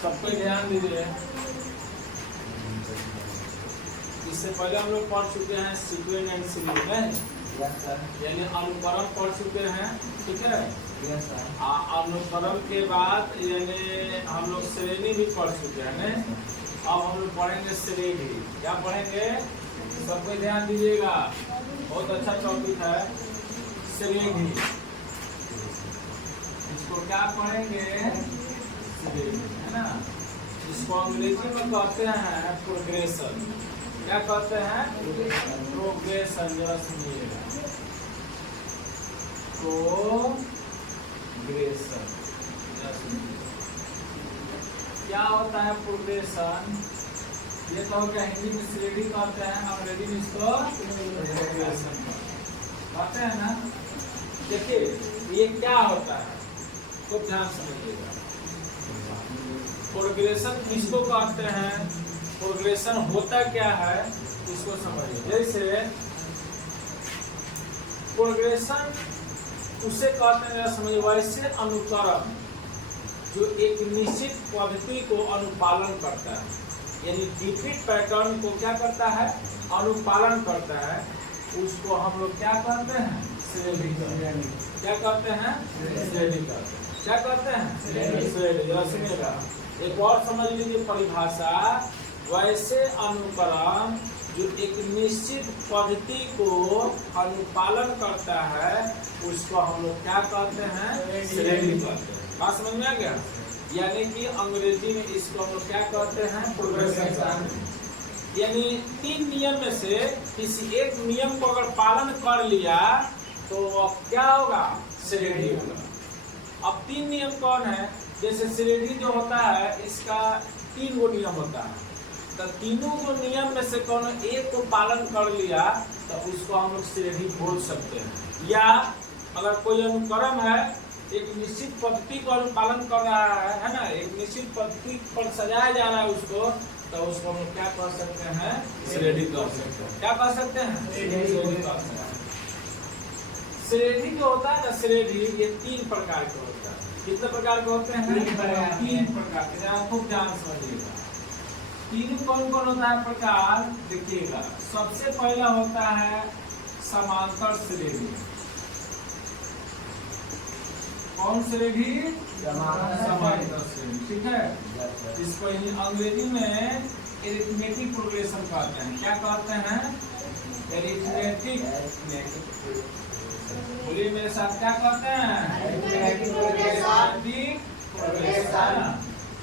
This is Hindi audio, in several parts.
सब पे ध्यान दीजिए। इससे पहले हम लोग पढ़ चुके हैं सीक्वेंस एंड सीरीज में, यानी अनुक्रम पढ़ चुके हैं, ठीक है। अनुक्रम के बाद यानी हम लोग श्रेणी भी पढ़ चुके हैं। अब हम लोग पढ़ेंगे श्रेणी। क्या पढ़ेंगे? सब पे ध्यान दीजिएगा, बहुत अच्छा टॉपिक है श्रेणी। इसको क्या पढ़ेंगे? श्रेणी, है ना। इसको अंग्रेजी में कहते हैं प्रोग्रेशन। क्या कहते हैं? प्रोग्रेशन। जरा सुनिएगा, प्रोग्रेशन। क्या होता है प्रोग्रेशन? ये तो क्या हिंदी में श्रेणी कहते हैं, अंग्रेजी में इसको प्रोग्रेशन कहते हैं ना। देखिए ये क्या होता है तो ध्यान समझिएगा। प्रोग्रेशन किसको कहते हैं, प्रोग्रेशन होता क्या है इसको समझिए। जैसे प्रोग्रेशन उसे कहते हैं, समझिए, वैसे अनुक्रम जो एक निश्चित पद्धति को अनुपालन करता है, यानी डिफिट पैटर्न को क्या करता है? अनुपालन करता है। उसको हम लोग क्या कहते हैं? श्रेणी। क्या कहते हैं? श्रेणी कहते हैं। क्या कहते हैं? श्रेणी। सुनिएगा, एक और समझ लीजिए परिभाषा। वैसे अनुक्रम जो एक निश्चित पद्धति को अनुपालन करता है उसको हम लोग क्या कहते हैं? श्रेणी कहते हैं। बात समझ में आ गया? यानी कि अंग्रेजी में इसको हम लोग क्या कहते हैं? प्रोग्रेशन। यानी 3 नियम में से किसी एक नियम को अगर पालन कर लिया तो क्या होगा? श्रेणी होगा। अब 3 नियम कौन है? जैसे श्रेणी जो होता है इसका 3 गो नियम होता है, तो तीनों को नियम में से कौन एक को पालन कर लिया तो उसको हम लोग श्रेणी बोल सकते हैं। या अगर कोई अनुक्रम है, एक निश्चित पद्धति को अनुपालन कर रहा है ना, एक निश्चित पद्धति पर सजाया जा रहा है उसको, तो उसको हम लोग क्या कह सकते हैं? श्रेणी कह सकते हैं। क्या कह सकते हैं? श्रेणी कह सकते हैं। श्रेणी जो होता है ना, श्रेणी ये 3 प्रकार के होता है। कितने प्रकार के होते हैं? 3 प्रकार के। खूब ध्यान समझिएगा। 3 कौन कौन होता है प्रकार? देखिएगा, सबसे पहला होता है समांतर श्रेणी। कौन श्रेणी? समांतर श्रेणी, ठीक है। इसको अंग्रेजी में एरिथमेटिक प्रोग्रेशन कहते हैं। क्या कहते हैं? एरिथमेटिक। बोलिए मेरे साथ, क्या कहते हैं? Arithmetic progression.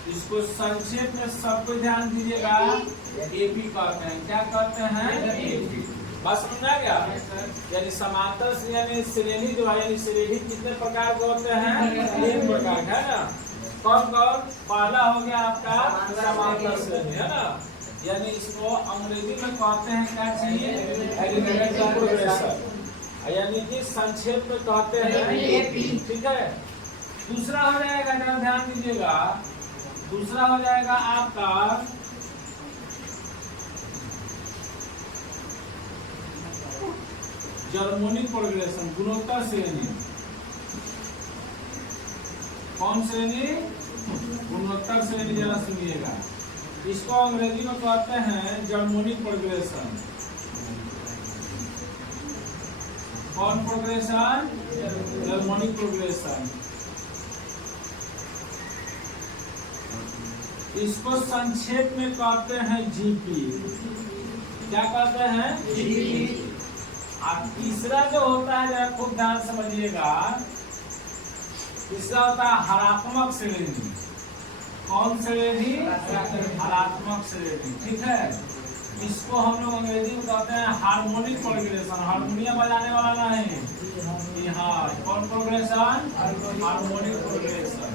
इसको संक्षेप में सबको ध्यान दीजिएगा, एपी कहते हैं। क्या कहते हैं? एपी। बस समझ आ गया? यानी समांतर यानी श्रेणी जो है, यानी श्रेणी कितने प्रकार के होते हैं? 3 प्रकार के, है ना। कौन कौन? पहला हो गया आपका समांतर श्रेणी, है ना। यानी इसको अंग्रेजी में कहते हैं क्या चाहिए? एरिथमेटिक प्रोग्रेशन, यानी कि संक्षेप में कहते हैं एपी, ठीक है। दूसरा हो जाएगा, जरा ध्यान दीजिएगा, दूसरा हो जाएगा आपका जर्मोनिक प्रोग्रेशन, गुणोत्तर श्रेणी। कौन श्रेणी? गुणोत्तर श्रेणी। जरा सुनिएगा, इसको अंग्रेजी में कहते हैं जर्मोनिक प्रोग्रेशन। कौन प्रोग्रेशन? जर्मोनिक प्रोग्रेशन। इसको संक्षेप में कहते हैं जीपी। क्या कहते हैं? जीपी। और तीसरा जो होता है, जरा खूब ध्यान समझिएगा, तीसरा होता है हरात्मक श्रेणी। कौन श्रेणी? हरात्मक श्रेणी, ठीक है। इसको हम लोग अंग्रेजी में कहते हैं हार्मोनिक प्रोग्रेशन। हारमोनियम बजाने वाला नहीं, हाँ। कौन प्रोग्रेशन? Harmonic progression.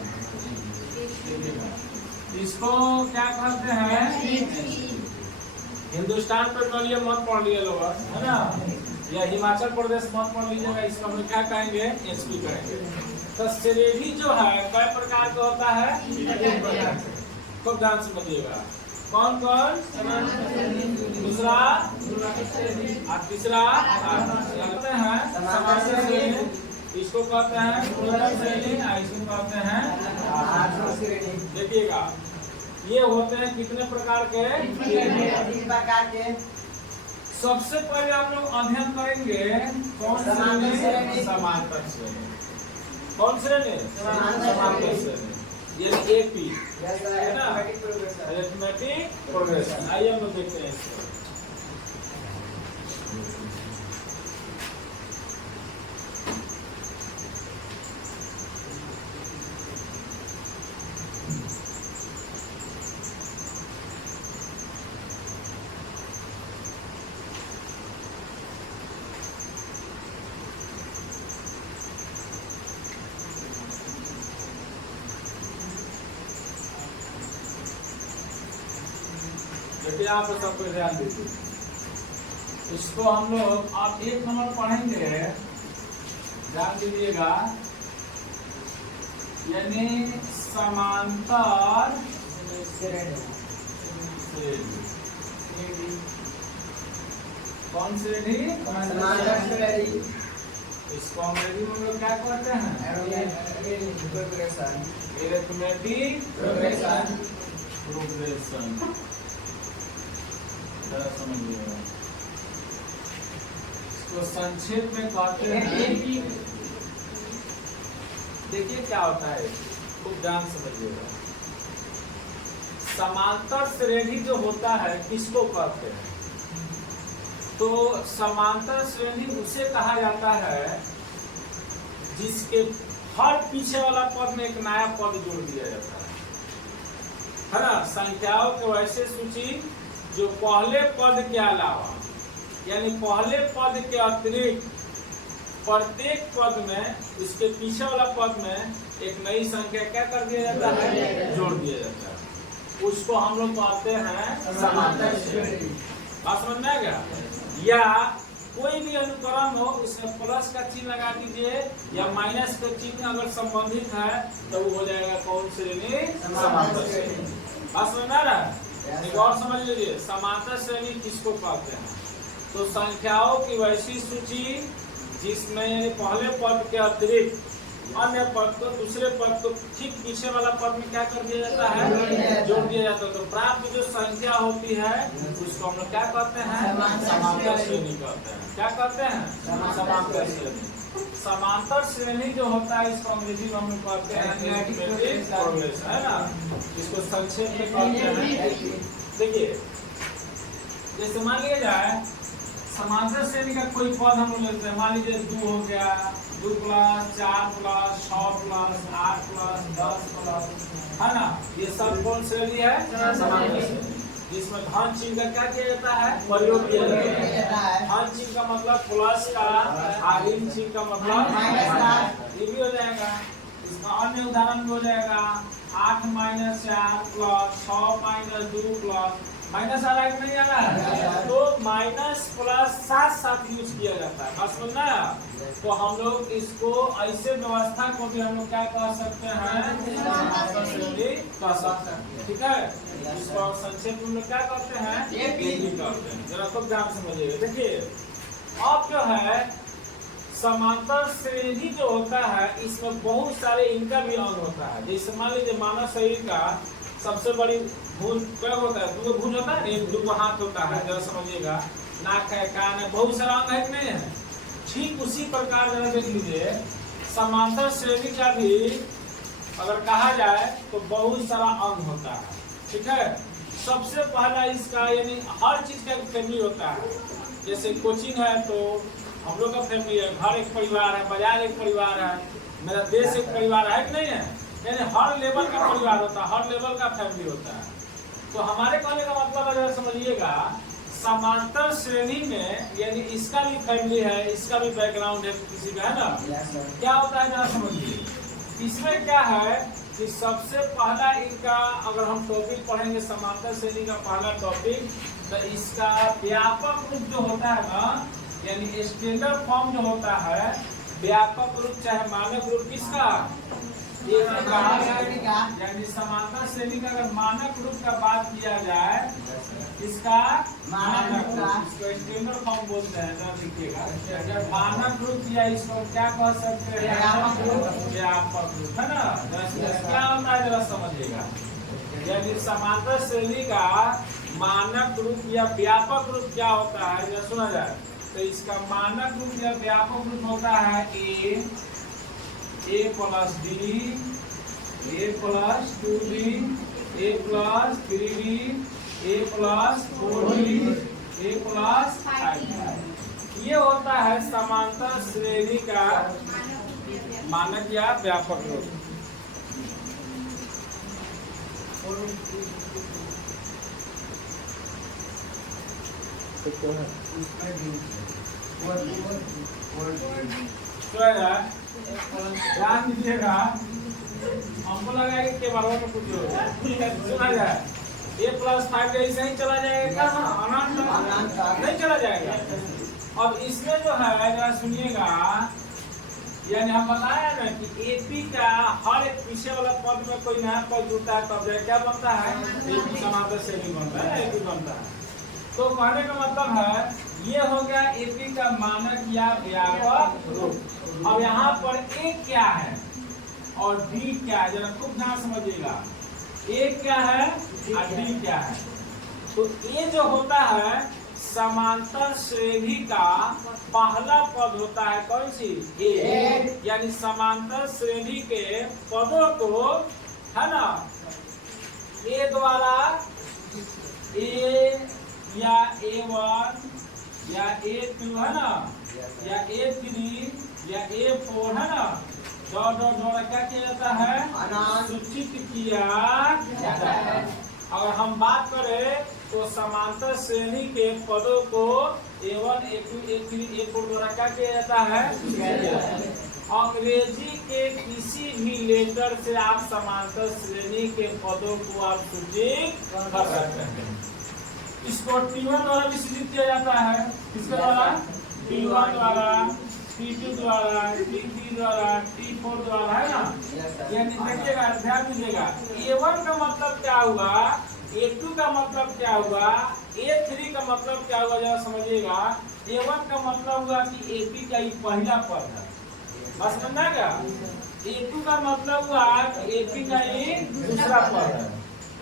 इसको क्या कहते हैं? हिंदुस्तान पेट्रोलियम मत पढ़ लिए लोग, है ना, या हिमाचल प्रदेश मत पढ़ लीजिएगा। इसको हम क्या कहेंगे? एचपी कहेंगे। तो श्रेणी जो है कई प्रकार का होता है? 3 प्रकार के। खूब ध्यान समझिएगा। कौन कौन? दूसरा और तीसरा कहते हैं समांतर श्रेणी। इसको कहते हैं गुणोत्तर श्रेणी, इसको कहते हैं। देखिएगा, ये होते हैं कितने प्रकार के? 3 प्रकार के। सबसे पहले आप लोग अध्ययन करेंगे कौन श्रेणी? समांतर श्रेणी। कौन श्रेणी? समांतर श्रेणी, ये एपी है ना, अरिथमेटिक प्रोग्रेशन। आइए हम लोग देखते हैं इसको। देखिए आप सब पे ध्यान दीजिए, इसको हम लोग आप 1 नंबर पढ़ेंगे, ध्यान दीजिएगा, यानी समांतर श्रेणी। कौन श्रेणी? समांतर श्रेणी। इसको अंग्रेजी में हम लोग क्या कहते हैं? Arithmetic progression. समझिएगा, इसको संक्षेप में कहते हैं। देखिए क्या होता है, खूब ध्यान समझिएगा। समांतर श्रेणी जो होता है किसको कहते हैं? तो समांतर श्रेणी उसे कहा जाता है जिसके हर पीछे वाला पद में एक नया पद जोड़ दिया जाता है ना। संख्याओं के वैसे सूची जो पहले पद के अलावा, यानी पहले पद के अतिरिक्त प्रत्येक पद में उसके पीछे वाला पद में एक नई संख्या क्या कर दिया जाता है? जोड़ दिया जाता है। उसको हम लोग कहते हैं समांतर श्रेणी। बात समझ में आ गया? या कोई भी अनुक्रम हो, उसमें प्लस का चिन्ह लगा दीजिए या माइनस का चिन्ह अगर संबंधित है तो वो हो जाएगा कौन श्रेणी? समांतर श्रेणी। बात समझ में आ रहा है? एक और समझ लीजिए, समांतर श्रेणी किसको कहते हैं? तो संख्याओं की वैसी सूची जिसमें यानी पहले पद के अतिरिक्त अन्य पद को, दूसरे पद को ठीक पीछे वाला पद में क्या कर दिया जाता है? जोड़ दिया जाता है। तो प्राप्त जो संख्या होती है उसको हम लोग क्या कहते हैं? समांतर श्रेणी कहते हैं। क्या कहते हैं? समांतर श्रेणी। समांतर श्रेणी जो होता है इसको अंग्रेजी में हम लोग कहते हैं अरिथमेटिक प्रोग्रेशन, है ना। इसको संक्षेप में कहते हैं। देखिए, जैसे मान लिया जाए समांतर श्रेणी का कोई पद हम लोग लेते हैं, मान लीजिए 2 हो गया, 2 plus 4 plus 6 plus 8 plus 10 plus, है ना। ये सब कौन श्रेणी है? समांतर श्रेणी। जिसमें धन चिन्ह का क्या किया जाता है? प्रयोग किया जाता है। धन चिन्ह का मतलब प्लस का, ऋण चिन्ह का मतलब माइनस। ये भी हो जाएगा। इसका अन्य उदाहरण भी हो जाएगा 8 - 4 प्लस 6 - 2 प्लस माइनस आ रहा है कि नहीं आ रहा है? तो माइनस प्लस साथ साथ यूज किया जाता है। बात समझना है? तो हम लोग इसको ऐसे व्यवस्था को भी हम लोग क्या कह सकते हैं? समांतर श्रेणी कह सकते हैं। ठीक है, इसको संक्षेप में क्या करते हैं? एपी करते हैं। जरा तो ध्यान समझिएगा। देखिए, अब जो है समांतर श्रेणी जो होता है इसमें बहुत सारे इनका भी अंग होता है। जैसे मान लीजिए मानव शरीर का सबसे बड़ी भुज क्या होता है? 2 भुज होता है, 2 हाथ होता है, जरा समझिएगा। नाक है, कान है, बहुत सारा अंग है कि नहीं है? ठीक उसी प्रकार जरा देख लीजिए, समांतर श्रेणी का भी अगर कहा जाए तो बहुत सारा अंग होता है। ठीक है, सबसे पहला इसका यानी हर चीज का फैमिली होता है। जैसे कोचिंग है तो हम लोग का फैमिली है, घर एक परिवार है, बाजार एक परिवार है, मेरा देश एक परिवार है कि नहीं है? यानी हर लेवल का परिवार होता है, हर लेवल का फैमिली होता है। तो हमारे कहने का मतलब अगर समझिएगा, समांतर श्रेणी में यानी इसका भी फैमिली है, इसका भी बैकग्राउंड है किसी का, है ना। क्या होता है जरा समझिए। इसमें क्या है कि सबसे पहला इनका अगर हम टॉपिक पढ़ेंगे समांतर श्रेणी का पहला टॉपिक, तो इसका व्यापक रूप जो होता है ना, यानी स्टैंडर्ड फॉर्म जो होता है, व्यापक रूप चाहे मानक रूप किसका? एपी का यानी समांतर श्रेणी का अगर मानक रूप का बात किया जाए, इसका मानक रूप, इसको स्टैंडर्ड फॉर्म बोलते हैं। जरा देखिएगा, अगर मानक रूप या इसको क्या कह सकते हैं, व्यापक रूप, है ना। क्या होता है जरा समझिएगा, यानी समांतर श्रेणी का मानक रूप या व्यापक रूप क्या होता है, जरा सुना जाए। तो इसका मानक रूप या व्यापक रूप होता है a plus d, a plus 2d, a plus 3d, a plus 4d, a plus 5d। ये होता है समांतर श्रेणी का मानक या व्यापक रूप। ध्यान दीजिएगा, हमको लगा कि केवल में कुछ हो सुना जाए। a प्लस 5 ऐसे ही चला जाएगा, अनंत नहीं चला जाएगा। अब इसमें जो है जरा सुनिएगा, यानी हम बताया ना कि एपी का हर एक पीछे वाला पद में कोई नया पद जुड़ता है तब क्या बनता है, एपी समांतर श्रेणी बनता है, एपी बनता है। तो कहने का मतलब है ये हो गया एपी का मानक या व्यापक रूप। अब यहाँ पर ए क्या है और डी क्या है, जरा खूब ध्यान समझिएगा। ए क्या है और डी क्या है। तो ए जो होता है समांतर श्रेणी का पहला पद होता है, कौन सी, ए, यानी समांतर श्रेणी के पदों को, है ना, ए द्वारा ए या A1 या A2, है ना, या A3 या A4, है ना, द्वारा क्या किया जाता है, सूचित किया जाता है। अगर हम बात करें तो समांतर श्रेणी के पदों को A1, A2, A3, A4 द्वारा क्या किया जाता है। अंग्रेजी के किसी भी लेटर से आप समांतर श्रेणी के पदों को आप सूचित कर सकते हैं। इसको T1 द्वारा भी सूचित किया जाता है, किसके द्वारा, T1 द्वारा, T2 द्वारा, T3 द्वारा, T4 द्वारा, है ना। यानी देखिएगा, ध्यान दीजिएगा, A1 का मतलब क्या हुआ, A2 का मतलब क्या हुआ, A3 का मतलब क्या हुआ, जरा समझिएगा। A1 का मतलब हुआ कि एपी का ही पहला पद है, बस समझना। A2 का मतलब हुआ कि एपी का ही दूसरा पद है।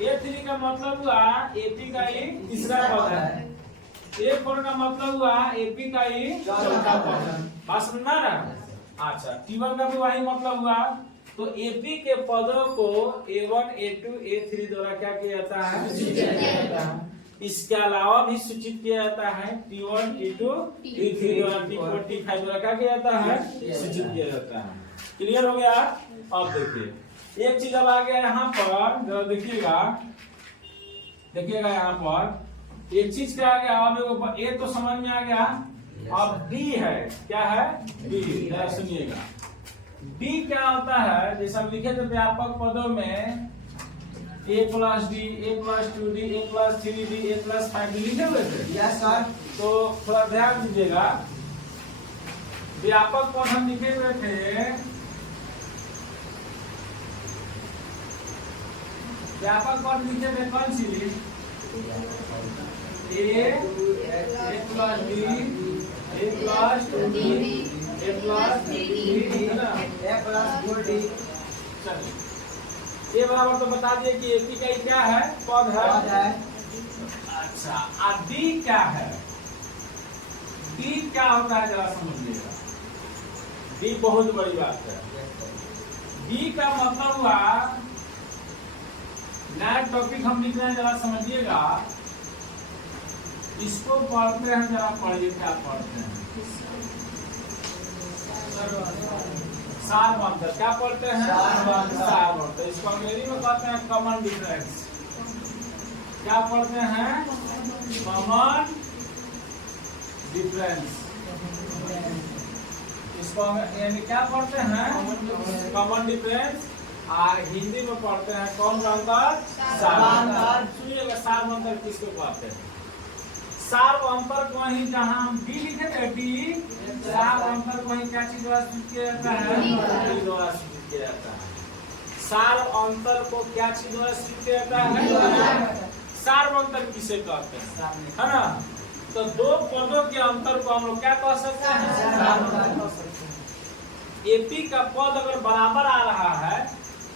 A3 का मतलब हुआ एपी का ही तीसरा पद है। A4 का मतलब हुआ एपी का ही चौथा पद है, बात समझना ना। अच्छा, T1 का भी वही मतलब हुआ। तो एपी के पदों को A1, A2, A3 द्वारा क्या किया जाता है, इसके अलावा भी सूचित किया जाता है T1, T2, T3 द्वारा, T4, T5 द्वारा क्या किया जाता है, सूचित किया जाता है। क्लियर हो गया। अब देखिए एक चीज अब आ गया यहाँ पर, जरा देखिएगा यहाँ पर एक चीज क्या आ गया। अब ए तो समझ में आ गया, अब डी है, क्या है, डी। जरा सुनिएगा, डी क्या होता है, जैसे हम लिखे थे व्यापक पदों में a plus D, a plus 2d, a plus 3d, a plus 5d लिखे हुए थे। Yes sir. तो थोड़ा ध्यान दीजिएगा, व्यापक पद हम लिखे हुए थे, व्यापक पद लिखे थे कौन सी, a plus b, a plus 2d, a plus 3d, है ना, a प्लस 4d। ये बराबर तो बता दिए कि एपी का क्या है, पद है। अच्छा, और डी क्या है, डी क्या होता है जरा समझिएगा। डी बहुत बड़ी बात है। डी का मतलब हुआ, नया टॉपिक हम लिख रहे हैं, जरा समझिएगा, इसको पढ़ते हैं, जरा पढ़िए क्या पढ़ते हैं, सारवंतर। क्या पढ़ते हैं, सारवंतर। इसको अंग्रेजी में कहते हैं कॉमन डिफरेंस। क्या पढ़ते हैं, कॉमन डिफरेंस। इसको यानी क्या पढ़ते हैं, कॉमन डिफरेंस। और हिंदी में पढ़ते हैं कौन अंतर, सारवंतर। सुनिएगा, सारवंतर किसको कहते हैं, सारवंतर को ही जहाँ हम डी लिखे थे, डी, सारवंतर को ही क्या चीज द्वारा सूचित किया जाता है, डी द्वारा सूचित किया जाता है। सार अंतर को क्या चीज द्वारा सिद्ध किया जाता है? सार्वंतर किसे कहते हैं, है ना? तो दो पदों के अंतर को हम लोग क्या कह सकते हैं? एपी का पद अगर बराबर आ रहा है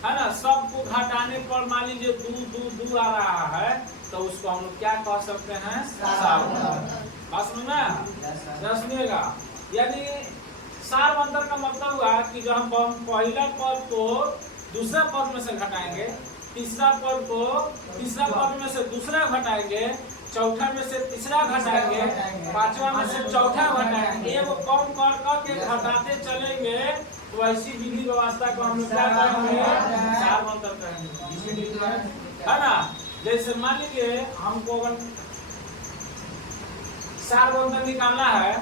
ना, सबको घटाने पर मान लीजिए दूर आ रहा है, तो उसको हम लोग क्या कह सकते हैं? सार्वंतर। बात समझ में? सुनिएगा, यानी सार्वंतर का मतलब हुआ कि जो हम पहला पद को दूसरा पद में से घटाएंगे, तीसरा पद को तीसरा पद में से दूसरा घटाएंगे, चौथा में से तीसरा घटाएंगे, पांचवा में से चौथा घटाएंगे, एगो कम करके घटाते चलेंगे, तो ऐसी विधि व्यवस्था को हम लोग क्या कहेंगे? सार्वंतर कहेंगे, है ना? जैसे मान लीजिए हमको अगर सार्वंतर निकालना है,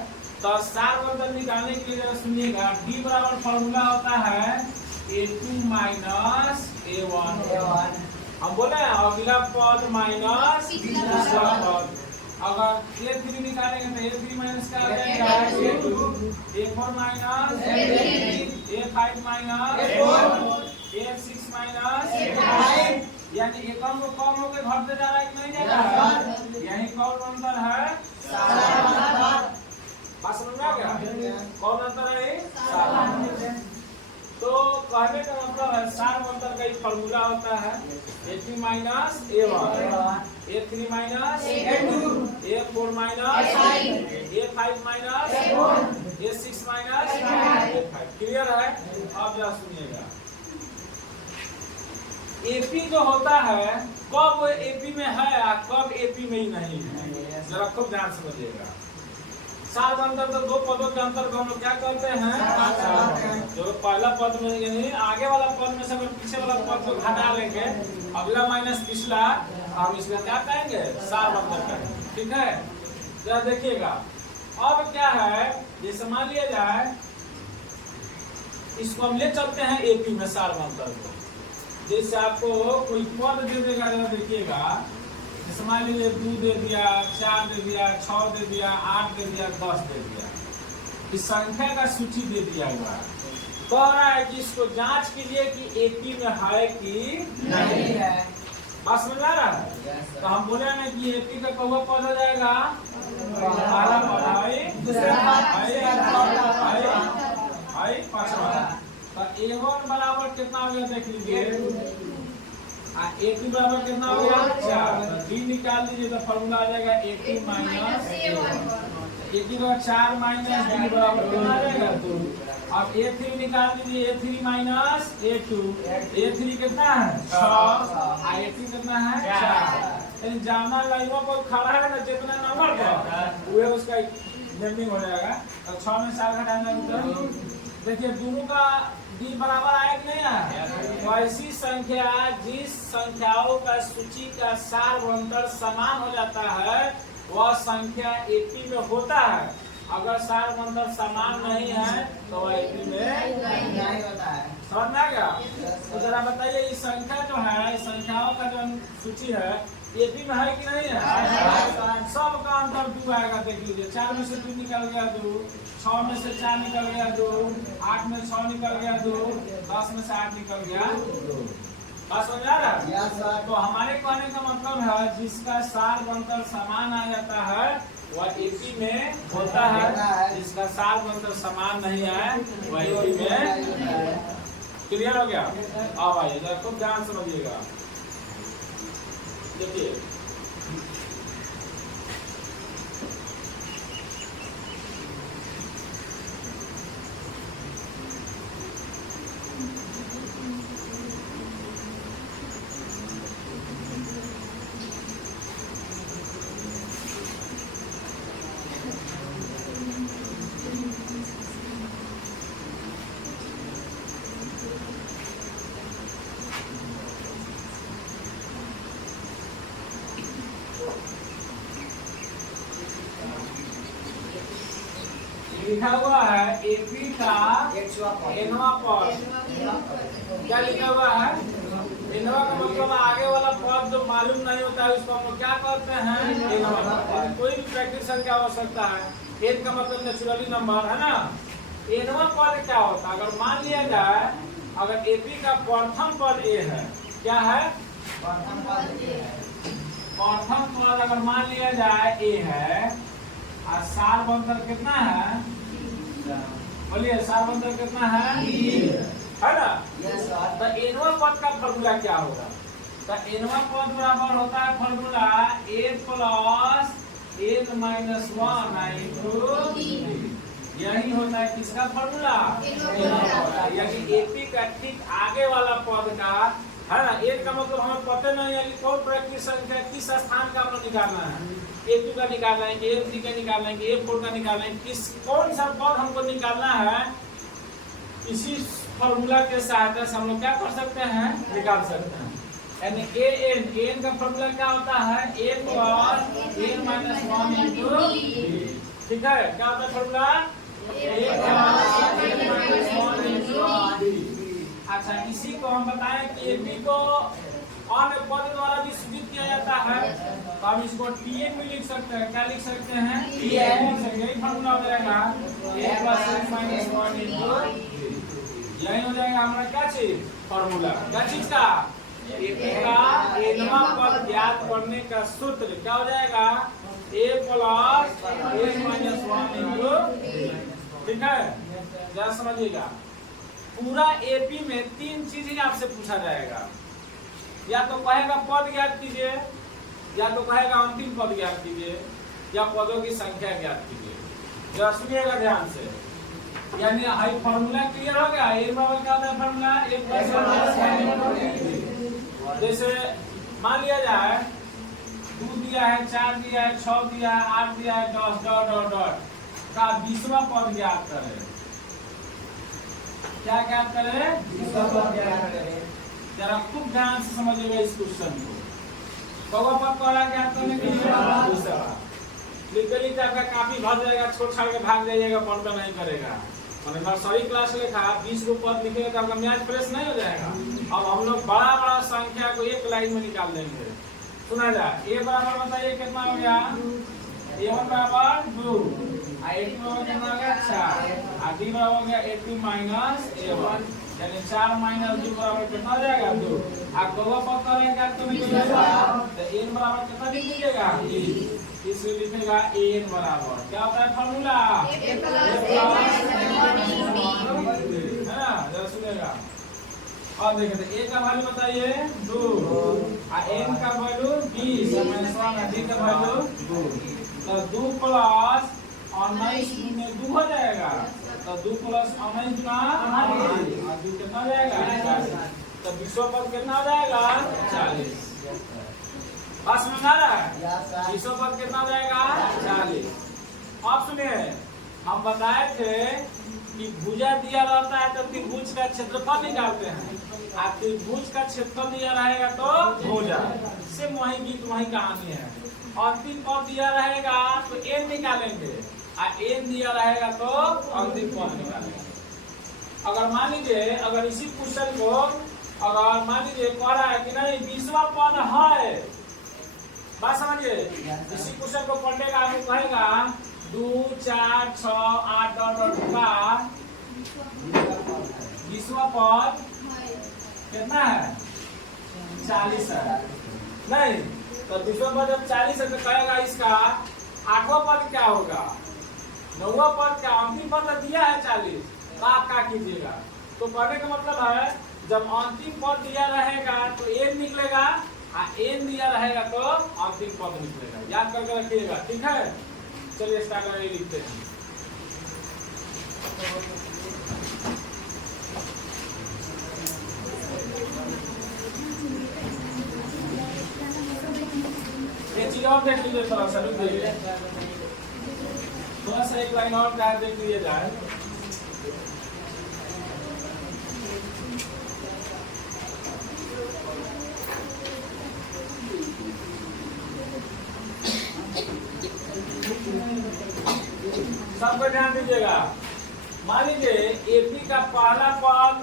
तो सार्वंतर निकालने के लिए सुनिएगा, D बराबर फॉर्मूला होता है A2 माइनस A1। हम बोले अगला पद माइनस पिछला पद। अगर A3 निकालेंगे तो A3 माइनस क्या आ जाएगा? A2, A4 minus A3, A5 minus A6 minus A5, यानी एकम को कम होकर घटते जा रहा है कि नहीं जा रहा है? यही कौन अंतर है? बात समझ में आ गया? कौन अंतर है? सार्वंतर। तो कहने का मतलब है सार्वंतर का एक फॉर्मूला होता है A2 minus A1, A3 minus A2, A4 minus A5 minus A6 minus A5। Clear है? अब जरा सुनिएगा, एपी जो होता है कब एपी में है और कब एपी में ही नहीं है, जरा खूब ध्यान समझिएगा। सार्वंतर तो दो पदों के अंतर को हम लोग क्या कहते हैं? जो पहला पद में यानी आगे वाला पद में से अगर पीछे वाला पद को घटा लेंगे, अगला माइनस पिछला, हम इसका क्या कहेंगे? सार्वंतर कहेंगे। ठीक है, जरा देखिएगा। अब क्या है, जैसे मान लिया जाए इसको हम ले चलते हैं एपी में सार्वंतर को। जैसे आपको कोई पद दे देगा, देखिएगा, जैसे मान लीजिए 2 दे दिया, 4 दे दिया, 6 दे दिया, 8 दे दिया, 10 दे दिया, इस संख्या का सूची दे दिया हुआ है। कह रहा है कि इसको जांच कीजिए कि एपी में है कि नहीं है। बात समझ आ रहा है? तो हम बोले ना कि एपी का कौवा पद हो जाएगा पहला पद, दूसरा पांचवा। तो A1 बराबर कितना हो गया देख लीजिए, A2 बराबर कितना हो गया? 4। D निकाल दीजिए तो फॉर्मूला आ जाएगा A2 माइनस A2 का 4 माइनस D बराबर कितना आ जाएगा? 2। अब A3 निकाल दीजिए, A3 माइनस A2, A3 कितना है? 6, A3 कितना है? 4। यानी जाना लाइनों पर खड़ा है ना, जितना नंबर पर वो उसका नेमिंग हो जाएगा। तो 6 में 4 घटाना, देखिए दोनों का D बराबर आया कि नहीं आया? ऐसी संख्या जिस संख्याओं का सूची का सार्वंतर समान हो जाता है, वह संख्या एपी में होता है। अगर सार्वंतर समान नहीं है तो वह एपी में नहीं होता है। समझ में आ गया? तो जरा बताइए, ये संख्या जो है, संख्याओं का जो सूची है, एपी में है कि नहीं है? सब का अंतर 2 आएगा। देख लीजिए, 4 में से 2 निकल गया 2, 6 में से 4 निकल गया 2, 8 में 6 निकल गया 2, 10 में से 8 निकल गया 2। बात समझ आ रहा है? तो हमारे कहने का मतलब है जिसका सार्वंतर समान आ जाता है वह एपी में होता है, जिसका सार्वंतर समान नहीं है वह एपी में। क्लियर हो गया? अब आइए जरा खूब ध्यान समझिएगा। देखिए, लिखा हुआ है एपी का एनवा पद। क्या लिखा हुआ है? एनवा का मतलब आगे वाला पद जो मालूम नहीं होता है उसको हम लोग क्या कहते हैं? एनवा पद। कोई भी प्रैक्टिस संख्या हो सकता है। एन का मतलब नेचुरली नंबर है ना। एनवा पद क्या होता है? अगर मान लिया जाए अगर एपी का प्रथम पद ए है, क्या है? प्रथम पद ए है। प्रथम पद अगर मान लिया जाए ए है और सार बंतर कितना है? बोलिए सार बंतर कितना है? है ना? Yes sir. तो एनवा पद का फॉर्मूला क्या होगा? तो एनवा पद बराबर होता है फॉर्मूला ए प्लस एन माइनस 1 इंटू यही होता है किसका फॉर्मूला? यानी एपी का ठीक आगे वाला पद का, है ना? एक का मतलब हमें पता नहीं है कि कौन प्रकार की संख्या किस स्थान का हमें निकालना है। A2 का निकाल लेंगे, A3 का निकाल लेंगे, A4 का निकाल लेंगे, किस कौन सा पद हमको निकालना है, इसी फॉर्मूला के सहायता से हम लोग क्या कर सकते हैं? निकाल सकते हैं। यानी an का फॉर्मूला क्या होता है? a plus n minus 1 into, ठीक है? क्या होता है formula? a plus n minus 1 into. अच्छा, इसी को हम बताएं कि एपी को अन्य पद द्वारा भी सूचित किया जाता है, तो हम इसको टीएन भी लिख सकते हैं। क्या लिख सकते हैं? टीएन लिख सकते हैं। यही फॉर्मूला हो जाएगा a plus n minus 1 into, यही हो जाएगा हमारा क्या चीज? फॉर्मूला। क्या चीज का? एपी का एनवा पद ज्ञात करने का सूत्र क्या हो जाएगा? a plus n minus 1 into, ठीक है? जरा समझिएगा, पूरा एपी में तीन चीजें आपसे पूछा जाएगा। या तो कहेगा पद ज्ञात कीजिए, या तो कहेगा अंतिम पद ज्ञात कीजिए, या पदों की संख्या ज्ञात कीजिए। जरा सुनिएगा ध्यान से। यानी हाई फॉर्मूला क्लियर हो गया? ए बराबर क्या होता है फॉर्मूला? a plus 1। जैसे मान लिया जाए 2 दिया है, 4 दिया है, 6 दिया है, 8 दिया है, 10 डॉट डॉट डॉट का 20वां पद ज्ञात करें। क्या ज्ञात करें? 20वां पद ज्ञात करें। जरा खूब ध्यान से समझिएगा इस क्वेश्चन को। कौवा पद को ज्ञात करने के लिए दूसरा लिख लिखते आपका काफी भर जाएगा, छोड़ छाड़ के भाग जाइएगा, पढ़ना नहीं करेगा। मैंने नर्सरी क्लास लिखा 20 को पद लिखेगा तो आपका मैच फ्रेश नहीं हो जाएगा। अब हम लोग बड़ा बड़ा संख्या को एक लाइन में निकाल देंगे। सुना जाए, ए बराबर बताइए कितना हो गया? a1 बराबर 2, a2 बराबर कितना हो गया? 4, d बराबर हो गया a2 माइनस a1, यानी 4 माइनस 2 बराबर कितना हो जाएगा? 2। आप कौवा पद करेंगे तो नहीं मिलेगा, तो n बराबर कितना लिख लीजिएगा? इसलिए लिखेगा an बराबर क्या होता है फॉर्मूला? है ना? जरा सुनिएगा और देखें, a का वैल्यू बताइए 2, n का वैल्यू 20, d का वैल्यू 2, तो 2 प्लस 19 में 2 हो जाएगा, तो 2 प्लस 19 गुना 2 कितना हो जाएगा? 40। तो 20वां पद कितना हो जाएगा? 40। बात समझ आ रहा है? 20वां पद कितना हो जाएगा? 40। अब सुनिए, हम बताए थे कि भुजा दिया रहता है तो त्रिभुज का क्षेत्रफल निकालते हैं। आप त्रिभुज का क्षेत्रफल दिया रहेगा तो भुजा से वही गीत वही कहानी है। अंतिम पद दिया रहेगा तो n निकालेंगे, और n दिया रहेगा तो अंतिम पद निकालेंगे। अगर मान लीजिए, अगर इसी क्वेश्चन को अगर मान लीजिए कह रहा है कि नहीं 20वां पद है, बात समझिए, इसी क्वेश्चन को पढ़ने का आपको कहेगा 2, 4, 6, 8 का 20वां पद कितना है? 40 है। नहीं तो 20वां पद जब 40 है तो कहेगा इसका 8वां पद क्या होगा? 9वां पद क्या? अंतिम पद दिया है 40, तो आप क्या कीजिएगा? तो कहने का मतलब है जब अंतिम पद दिया रहेगा तो n निकलेगा, और n दिया रहेगा तो अंतिम पद निकलेगा। याद करके रखिएगा, ठीक है? चलिए स्टार्ट करके लिखते हैं। ये चीज और देख लीजिए, थोड़ा सा रुक जाइए, थोड़ा सा एक लाइन और क्या देख लीजिए जाए। सबको ध्यान दीजिएगा। मान लीजिए एपी का पहला पद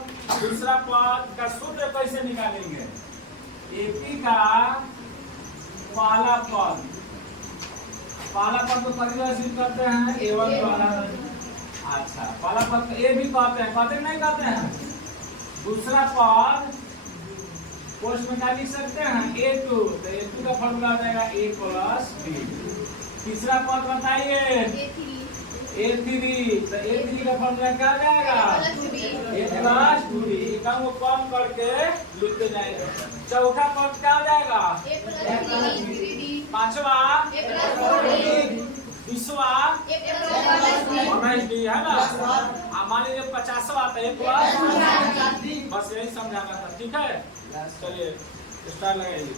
दूसरा पद का सूत्र कैसे निकालेंगे? एपी का पहला पद को परिभाषित करते हैं a1 द्वारा। अच्छा, पहला पद ए भी कहते हैं, कहते नहीं कहते हैं? दूसरा पद पोस्ट में क्या लिख सकते हैं A2, तो A2 का फॉर्मूला हो जाएगा A प्लस B। तीसरा पद बताइए A3, तो A3 का फॉर्मूला क्या हो जाएगा A प्लस 2B। इकाओं को कम करके लिखते जाएंगे। चौथा पद क्या हो जाएगा पांचवा बीसवा डी है ना। मान लीजिए 50वां आता है प्लस, बस यही समझाना था। ठीक है, चलिए स्टार लगाइए।